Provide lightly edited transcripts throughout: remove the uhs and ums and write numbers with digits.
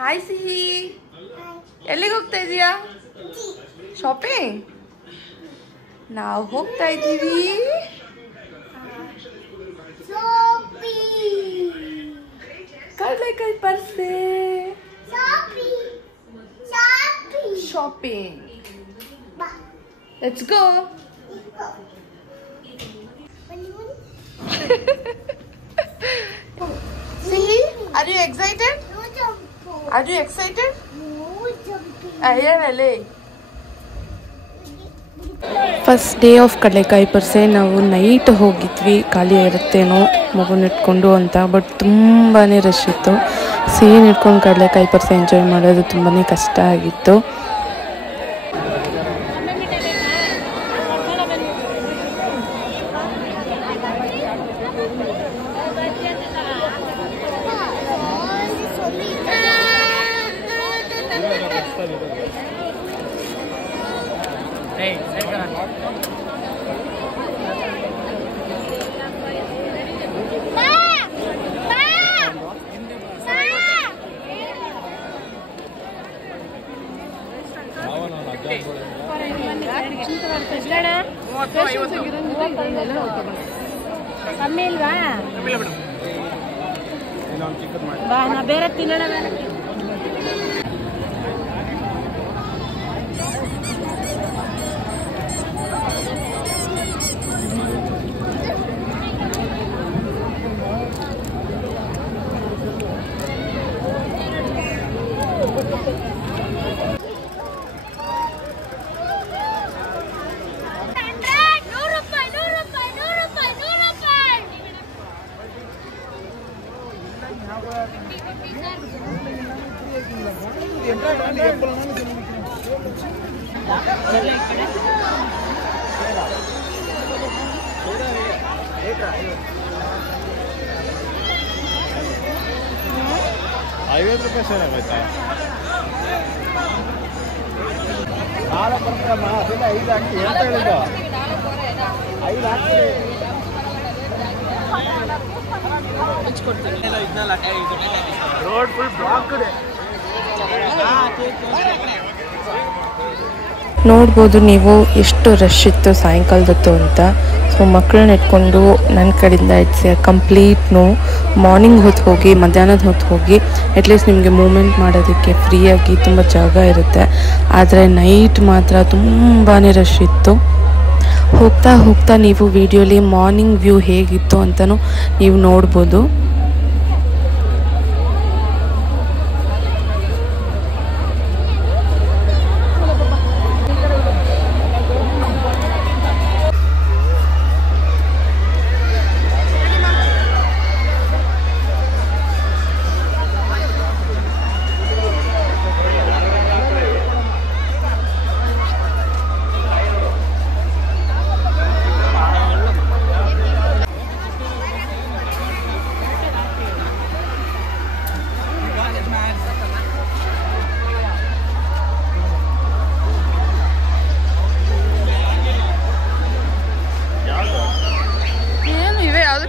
Hi ಸಿಹಿ, ಎಲ್ಲಿಗೆ ಹೋಗ್ತಾ ಇದೀಯಾ? ಶಾಪಿಂಗ್. ನಾವು ಹೋಗ್ತಾ ಇದ್ದೀವಿ Kadalekai Parishe shopping. Let's go. Sihi, are you excited? Are you excited? First day of Kadalekai Parishe. ನಾವು ನೈಟ್ ಹೋಗಿದ್ವಿ, ಖಾಲಿ ಇರುತ್ತೇನೋ ಮಗುನ ಇಟ್ಕೊಂಡು ಅಂತ. ಬಟ್ ತುಂಬಾ ರಶ್ ಇತ್ತು. ಸೀನ್ ಇಟ್ಕೊಂಡು ಕಡಲೆಕಾಯಿ ಪರ್ಸೆ ಎಂಜಾಯ್ ಮಾಡೋದು ತುಂಬಾ ಕಷ್ಟ ಆಗಿತ್ತು. ಕಮ್ಮಿ ಇಲ್ವಾ? ಬಾ, ನಾ ಬೇರೆ ತಿನ್ನೋಣ. ₹50 ಸೇಲ್ ಆಗೋಯ್ತಾ? ಬರ್ತಾರಮ್ಮ, ಅದೆಲ್ಲ 5 ಹಾಕಿ ಅಂತ ಹೇಳಿದ್ದು. 5 ಹಾಕಿ ರೋಡ್ ಫುಲ್ ಬ್ಲಾಕ್ ಇದೆ. ನೋಡ್ಬೋದು ನೀವು ಎಷ್ಟು ರಶ್ ಇತ್ತು ಸಾಯಂಕಾಲದತ್ತು ಅಂತ. ಸೊ ಮಕ್ಕಳನ್ನ ಇಟ್ಕೊಂಡು ನನ್ನ ಕಡೆಯಿಂದ ಇಟ್ಸ್ ಕಂಪ್ಲೀಟ್ ನೋ. ಮಾರ್ನಿಂಗ್ ಹೊತ್ತು ಹೋಗಿ, ಮಧ್ಯಾಹ್ನದ ಹೊತ್ತು ಹೋಗಿ ಅಟ್ಲೀಸ್ಟ್ ನಿಮಗೆ ಮೂಮೆಂಟ್ ಮಾಡೋದಕ್ಕೆ ಫ್ರೀಯಾಗಿ ತುಂಬ ಜಾಗ ಇರುತ್ತೆ. ಆದರೆ ನೈಟ್ ಮಾತ್ರ ತುಂಬಾ ರಶ್ ಇತ್ತು. ಹೋಗ್ತಾ ಹೋಗ್ತಾ ನೀವು ವಿಡಿಯೋಲಿ ಮಾರ್ನಿಂಗ್ ವ್ಯೂ ಹೇಗಿತ್ತು ಅಂತಲೂ ನೀವು ನೋಡ್ಬೋದು.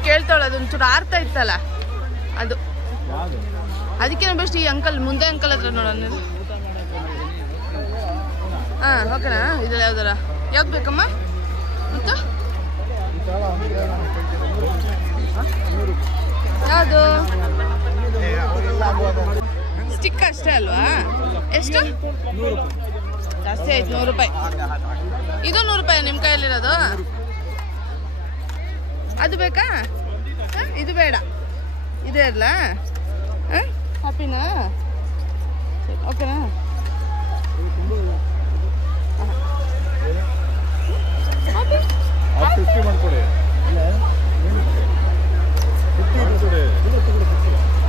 ಕೇಳ್ತಾಳೆ, ಅದೊಂಚೂರು ಆರ್ತಾ ಇತ್ತಲ್ಲ ಅದು. ಅದಕ್ಕೆ ಬೆಸ್ಟ್ ಈ ಅಂಕಲ್, ಮುಂದೆ ಅಂಕಲ್ ಹತ್ರ ನೋಡೋಣ. ಹಾಂ ಓಕೆನಾ? ಇದೆಲ್ಲ ಯಾವ್ದಾರ ಯಾವ್ದು ಬೇಕಮ್ಮ? ಮತ್ತು ಯಾವುದು ಸ್ಟಿಕ್ ಅಷ್ಟೇ ಅಲ್ವಾ? ಎಷ್ಟು ಜಾಸ್ತಿ ಆಯ್ತು? ₹100. ಇದು ₹100 ನಿಮ್ಮ ಕೈಯಲ್ಲಿರೋದು? ಅದು ಬೇಕಾ? ಇದು ಬೇಡ, ಇದೇ ಇರಲ್ಲ? ಹ್ಯಾಪಿನಾ? ಓಕೆನಾ?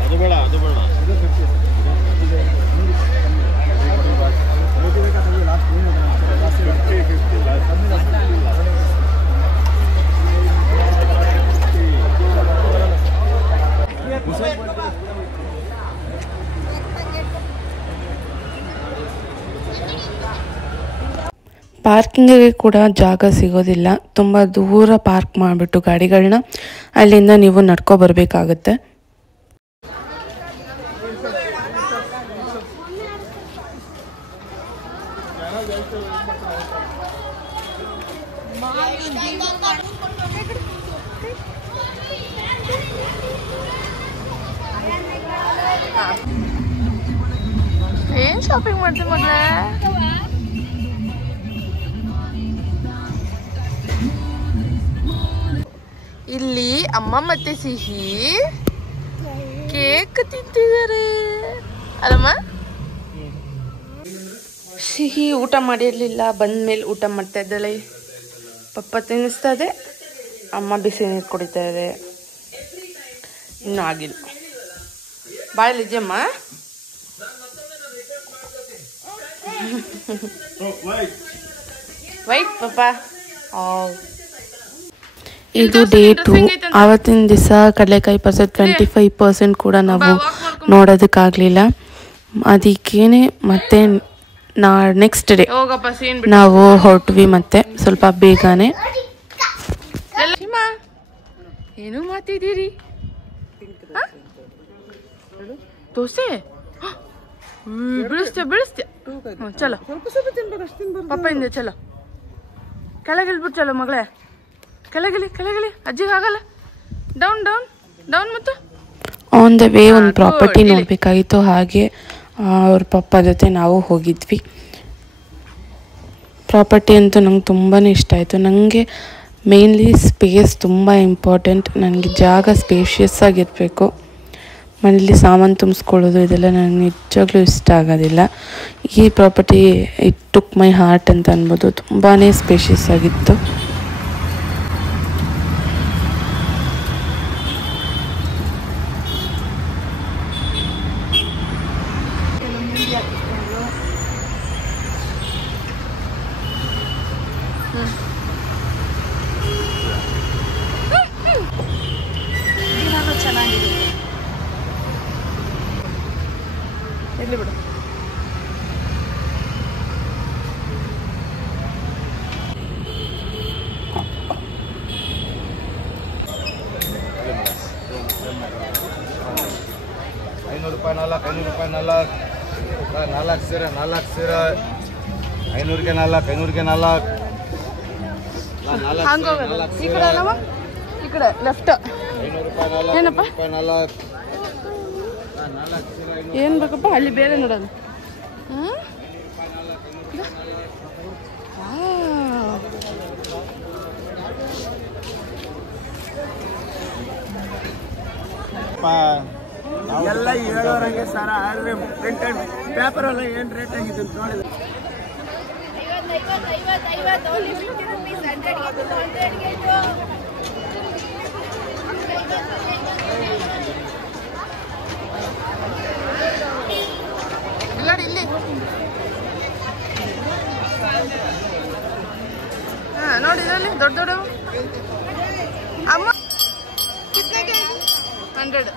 ಅದು ಬೇಡ, ಅದು ಬೇಡ. ಪಾರ್ಕಿಂಗಿಗೆ ಕೂಡ ಜಾಗ ಸಿಗೋದಿಲ್ಲ. ತುಂಬ ದೂರ ಪಾರ್ಕ್ ಮಾಡಿಬಿಟ್ಟು ಗಾಡಿಗಳನ್ನ ಅಲ್ಲಿಂದ ನೀವು ನಡ್ಕೊ ಬರಬೇಕಾಗುತ್ತೆ. ಏನ್ ಶಾಪಿಂಗ್ ಮಾಡ್ತೀವಿ ಮಗಳೇ? ಇಲ್ಲಿ ಅಮ್ಮ ಮತ್ತೆ ಸಿಹಿ ಕೇಕ್ ತಿಂತಿದ್ದಾರೆ ಅಲ್ಲಮ್ಮ. ಸಿಹಿ ಊಟ ಮಾಡಿರ್ಲಿಲ್ಲ, ಬಂದ್ಮೇಲೆ ಊಟ ಮಾಡ್ತಾ ಇದ್ದಾಳೆ. ಪಪ್ಪ ತಿನ್ನಿಸ್ತಾ ಇದೆ, ಅಮ್ಮ ಬಿಸಿ ನೀರು ಕುಡಿತಾ ಇದೆ. ಇನ್ನೂ ಆಗಿಲ್ಲ. ಬಾಯಲ್ಲಿದ್ಯಮ್ಮ? ವೈಟ್ ಪಪ್ಪ. ಇದು ಡೇ 2. ಆವತ್ತಿನ ದಿವಸ ಕಡಲೆಕಾಯಿ 25% ಕೂಡ ನಾವು ನೋಡೋದಕ್ಕಾಗಲಿಲ್ಲ. ಅದಕ್ಕೇನೆ ಮತ್ತೆ ನೆಕ್ಸ್ಟ್ ಡೇ ನಾವು ಹೊರಟ್ವಿ ಮತ್ತೆ ಸ್ವಲ್ಪ ಬೇಗನೆ. ಏನು ಮಾಡ್ತಿದ್ದೀರಿ? ದೋಸೆ ಬೀಳಿಸ್ತೀಯ ಚಲೋ ಪಪ್ಪ ಹಿಂದೆ ಚಲೋ. ಕೆಳಗಿಲ್ಬಿಟ್ಟು ಚಲೋ ಮಗಳೇ, ಕೆಳಗಿಲಿ ಅಜ್ಜಿಗೆ ಆಗಲ್ಲ. Down down down. ಮತ್ತು ಆನ್ ದ ವೇ ಒಂದು ಪ್ರಾಪರ್ಟಿ ನೋಡಬೇಕಾಗಿತ್ತು, ಹಾಗೆ ಅವ್ರ ಪಪ್ಪ ಜೊತೆ ನಾವು ಹೋಗಿದ್ವಿ. ಪ್ರಾಪರ್ಟಿ ಅಂತೂ ನಂಗೆ ತುಂಬಾ ಇಷ್ಟ ಆಯಿತು. ನನಗೆ ಮೇನ್ಲಿ ಸ್ಪೇಸ್ ತುಂಬ ಇಂಪಾರ್ಟೆಂಟ್. ನನಗೆ ಜಾಗ ಸ್ಪೇಷಿಯಸ್ ಆಗಿರಬೇಕು. ಮನೇಲಿ ಸಾಮಾನು ತುಂಬಿಸ್ಕೊಳ್ಳೋದು ಇದೆಲ್ಲ ನನಗೆ ನಿಜವಾಗ್ಲೂ ಇಷ್ಟ ಆಗೋದಿಲ್ಲ. ಈ property it took my heart ಅಂತ ಅನ್ಬೋದು. ತುಂಬಾ ಸ್ಪೇಷಿಯಸ್ ಆಗಿತ್ತು. ಇರ್ಲಿ ಬಿಡು. ₹500 4 ಸೀರೆ 500ಗೆ 4 ಹಂಗೋಗೋದು ಈ ಕಡೆ ಅಲ್ಲವ, ಈ ಕಡೆ ಲೆಫ್ಟ್. ಏನಪ್ಪ ಏನು ಬೇಕಪ್ಪ? ಅಲ್ಲಿ ಬೇರೆ ನೋಡೋದು. ಎಲ್ಲ 7,500 ಸರ. ಆದರೆ ಪ್ರಿಂಟೆಡ್ ಪೇಪರ್ ಎಲ್ಲ ಏನು ರೇಟ್ ಆಗಿದೆ ನೋಡಿದ್ರೆ ನೋಡಿ ಇಲ್ಲಿ. ಹಾಂ ನೋಡಿ ಇದರಲ್ಲಿ ದೊಡ್ಡ ದೊಡ್ಡವು. ಅಮ್ಮ 100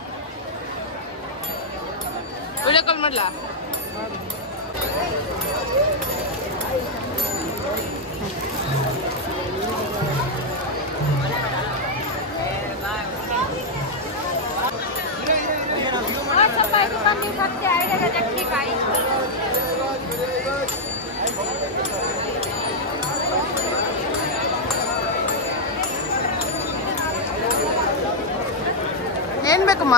ವಿಡಿಯೋ ಕಾಲ್ ಮಾಡಲಾ? ಏನ್ ಬೇಕಮ್ಮ?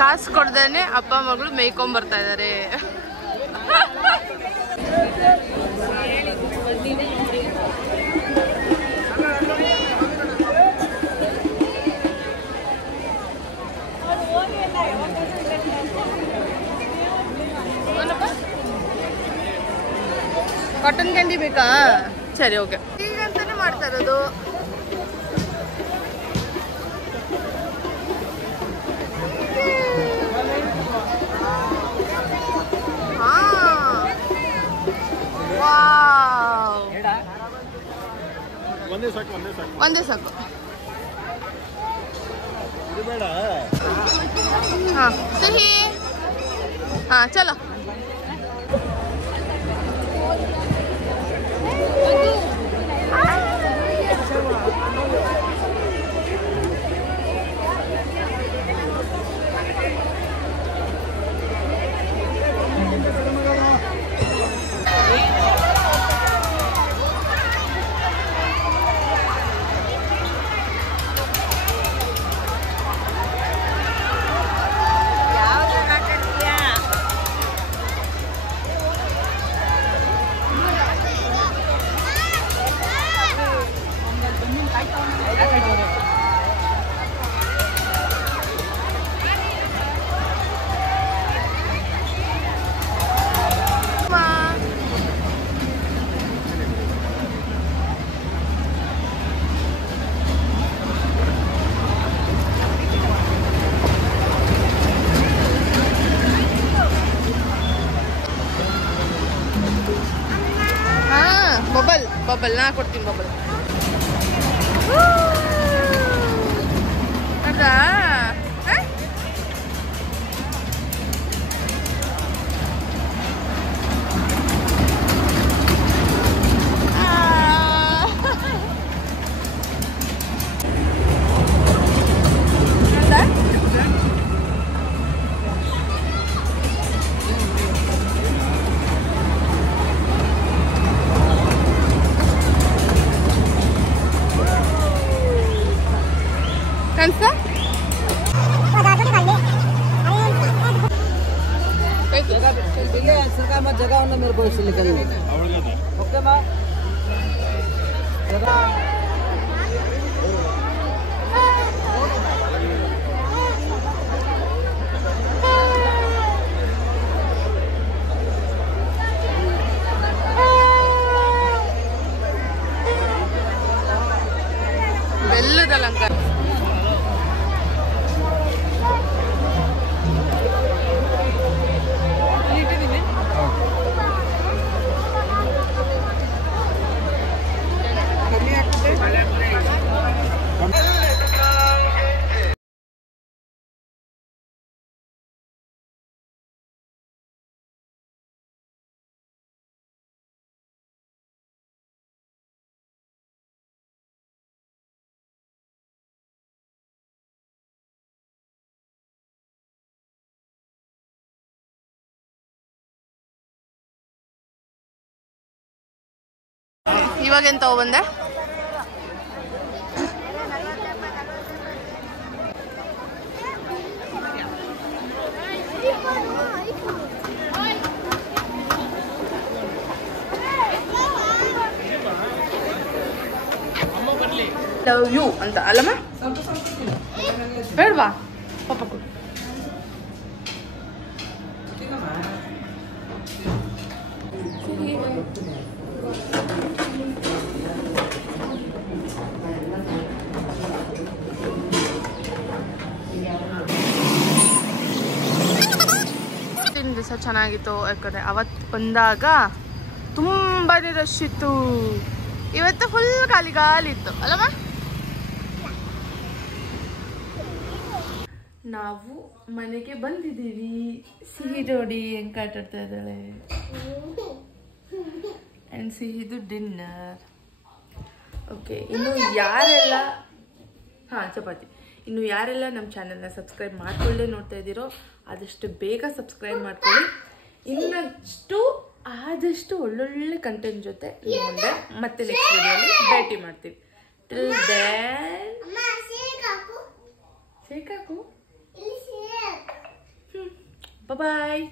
ಕಾಸು ಕೊಡ್ದೇನೆ ಅಪ್ಪ ಮಗಳು ಮೇಯ್ಕೊಂಡ್ ಬರ್ತಾ ಇದಾರೆ. ಕಾಟನ್ ಕ್ಯಾಂಡಿ ಬೇಕಾ? ಸರಿ ಓಕೆ. ಈಗಂತಾನೆ ಮಾಡ್ತಾ ಇರೋದು. ಒಂದೇ ಸಾಕು. ಹಾ ಸಿಹಿ. ಹಾ ಚಲೋ. ಬಬಲ್ ನಾ ಕೊಡ್ತೀನಿ ಬಬಲ್. ಅದಾ कांसा जगह होना मेरे को इसलिए निकलने ओके माँ ಬೆಲ್ಲದ ಅಲಂಕಾರ. ಇವಾಗೇನು ತಗೊಬಂದೆ? ಲವ್ ಯು ಅಂತ ಅಲ್ಲಮ್ಮ? ಬೇಡವಾ ಪಾಪ ಕೊಡು. ದಿವಸ ಚೆನ್ನಾಗಿತ್ತು, ಯಾಕಂದರೆ ಅವತ್ತು ಬಂದಾಗ ತುಂಬಾ ರಶ್ ಇತ್ತು. ಇವತ್ತು ಫುಲ್ ಖಾಲಿ ಖಾಲಿ ಇತ್ತು ಅಲ್ಲಮ್ಮ? ನಾವು ಮನೆಗೆ ಬಂದಿದ್ದೀವಿ. ಸಿಹಿ ನೋಡಿ ಹೆಂಗೆ ಕಾಟಾಡ್ತಾ ಇದ್ದಾಳೆ. And ಸಿಹಿದು dinner. ಓಕೆ, ಇನ್ನು ಯಾರೆಲ್ಲ ಚಪಾತಿ ಇನ್ನು ಯಾರೆಲ್ಲ ನಮ್ಮ ಚಾನೆಲ್ನ ಸಬ್ಸ್ಕ್ರೈಬ್ ಮಾಡ್ಕೊಳ್ಳದೆ ನೋಡ್ತಾ ಇದ್ದೀರೋ ಆದಷ್ಟು ಬೇಗ ಸಬ್ಸ್ಕ್ರೈಬ್ ಮಾಡ್ಕೊಳ್ಳಿ. ಆದಷ್ಟು ಒಳ್ಳೊಳ್ಳೆ ಕಂಟೆಂಟ್ ಜೊತೆ ಮುಂದೆ ಮತ್ತೆ ನೆಕ್ಸ್ಟ್ ವಿಡಿಯೋಲಿ ಭೇಟಿ ಮಾಡ್ತೀವಿ. ಟಿಲ್ ದೆನ್ ಸೇಕಾಕು ಬಾಯ್.